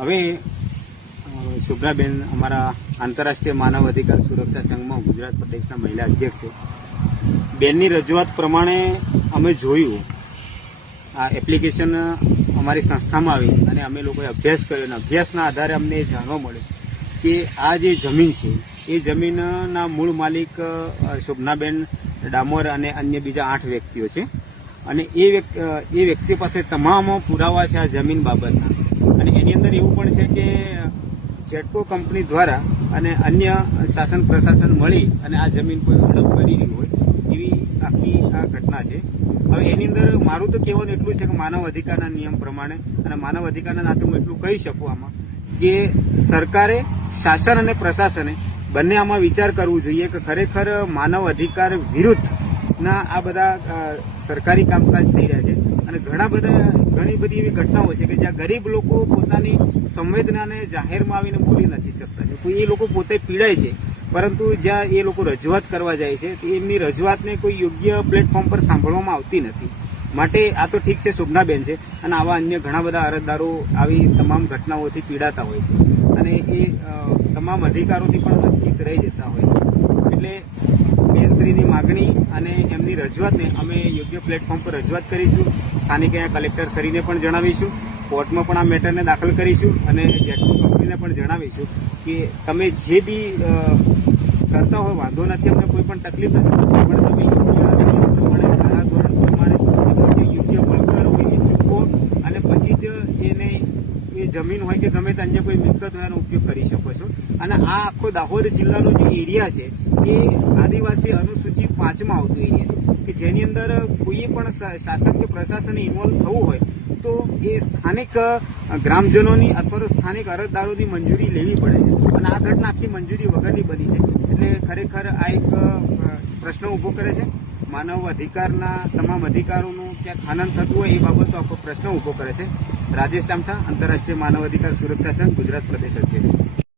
હવે શુભ્રાબેન અમારા આંતરરાષ્ટ્રીય માનવ અધિકાર સુરક્ષા સંઘમાં ગુજરાત પ્રદેશના મહિલા અધ્યક્ષ છે. બેનની રજૂઆત પ્રમાણે અમે જોયું, આ એપ્લિકેશન અમારી સંસ્થામાં આવી અને અમે લોકોએ અભ્યાસ કર્યો અને અભ્યાસના આધારે અમને એ જાણવા મળ્યું કે આ જે જમીન છે એ જમીનના મૂળ માલિક શોભનાબેન ડામોર અને અન્ય બીજા 8 વ્યક્તિઓ છે અને એ વ્યક્તિઓ પાસે તમામ પુરાવા છે આ જમીન બાબતના. અને એની અંદર એવું પણ છે કે જેટકો કંપની દ્વારા અને અન્ય શાસન પ્રશાસન મળી અને આ જમીન કોઈ હડપ કરી રહી હોય એવી આખી આ ઘટના છે. હવે એની અંદર મારું તો કહેવાનું એટલું છે કે માનવ અધિકારના નિયમ પ્રમાણે અને માનવ અધિકારના નાતે હું એટલું કહી શકું આમાં કે સરકારે, શાસન અને પ્રશાસને બંને આમાં વિચાર કરવું જોઈએ કે ખરેખર માનવ અધિકાર વિરુદ્ધના આ બધા સરકારી કામકાજ થઈ રહ્યા છે અને ઘણી બધી એવી ઘટનાઓ છે કે જ્યાં ગરીબ લોકો પોતાની સંવેદનાને જાહેરમાં આવીને બોલી નથી શકતા. કોઈ એ લોકો પોતે પીડાય છે, પરંતુ જ્યાં એ લોકો રજૂઆત કરવા જાય છે તો એમની રજૂઆતને કોઈ યોગ્ય પ્લેટફોર્મ પર સાંભળવામાં આવતી નથી. માટે આ તો ઠીક છે, શોભનાબેન છે અને આવા અન્ય ઘણા બધા અરજદારો આવી તમામ ઘટનાઓથી પીડાતા હોય છે અને એ તમામ અધિકારોથી પણ વંચિત રહી જતા હોય છે. એટલે બેનશ્રીની માગણી અને એમની રજૂઆતને અમે યોગ્ય પ્લેટફોર્મ પર રજૂઆત કરીશું. સ્થાનિક અહીંયા કલેક્ટર શ્રીને પણ જણાવીશું, કોર્ટમાં પણ આ મેટરને દાખલ કરીશું અને જેટકો કંપનીને પણ જણાવીશું કે તમે જે બી કરતા હોય વાંધો નથી, અમને કોઈ પણ તકલીફ નથી, પણ તમે ધારાધોરણ પ્રમાણે યોગ્ય વળતર હોય એ ચૂકવો અને પછી જ એને એ જમીન હોય કે ગમે તે અન્ય કોઈ મિલકત હોય એનો ઉપયોગ કરી શકો છો. અને આ આખો દાહોદ જિલ્લાનો જે એરિયા છે એ આદિવાસી અનુસૂચિ 5માં આવતું એરિયા છે કે જેની અંદર કોઈ પણ શાસન કે પ્રશાસને ઇન્વોલ્વ થવું હોય તો એ સ્થાનિક ગ્રામજનોની અથવા તો સ્થાનિક અરજદારોની મંજૂરી લેવી પડે છે અને આ ઘટના આખી મંજૂરી વગરની બની છે. એટલે ખરેખર આ એક પ્રશ્ન ઊભો કરે છે. માનવ અધિકારના તમામ અધિકારોનું ક્યાંક હનન થતું હોય એ બાબતનો આખો પ્રશ્ન ઊભો કરે છે. રાજેશ ચામઠા, આંતરરાષ્ટ્રીય માનવ અધિકાર સુરક્ષા સંઘ, ગુજરાત પ્રદેશ અધ્યક્ષ.